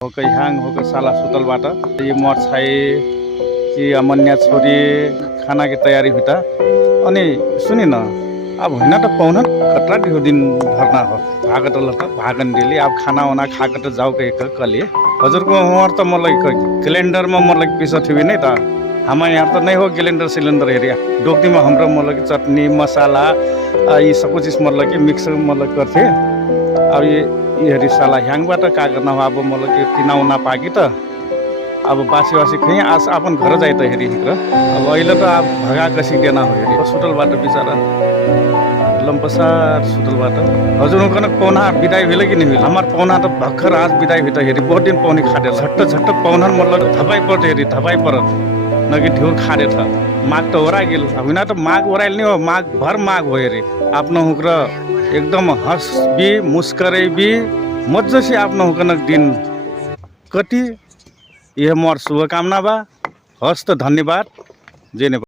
हो कि ह्याङ हो कि साला सुतलबाट ये मर छाए कि अमन्या छोरी खाना की तैयारी हुई अनि सुनि न अब होइन त पाउन कतरा दिन भर्ना हो भागत ल त भागन डेली अब खाना वाना खाकर त जाऊ के कले हजुरको उहाँ त मलाई क्यालेन्डरमा मलाई पिसो थियो नै त हमारे यहाँ तो नहीं हो ग्राइंडर सिलेंडर एरिया डोकती में हमरा मतलब की चटनी मसाला ये सब कुछ इस मतलब की मिक्स मतलब करते अब ये हरी साला ह्यांगबाट का करना हो अब मतलब की तिना उना पाकी त अब बासी वासी खै आज अपन घर जाए त हेरी हिक्र अब अहिले त अब भगा कसी देना हो हेरी हॉस्पिटलबाट बिचारा लम्पसार सुतलबाट हजुर कनक पौना विदाई भेल कि नहीं हमार पौना तो भर्खर आज विदाई हुई त हेरी बहुत दिन पौनी खाटे झट्ट झट्ट पौना मतलब थपाई पर्छ हेरी थपाई परत नगी ढेउर खारे था माग तो ओरा गेल अब ना तो माग ओराइल नहीं हो माग भर माग हो रे आपनो हुक्र एकदम हंस भी मुस्करे भी मजा से आपनो हुकनक दिन कति यह मोर शुभकामना बा हस्त धन्यवाद जे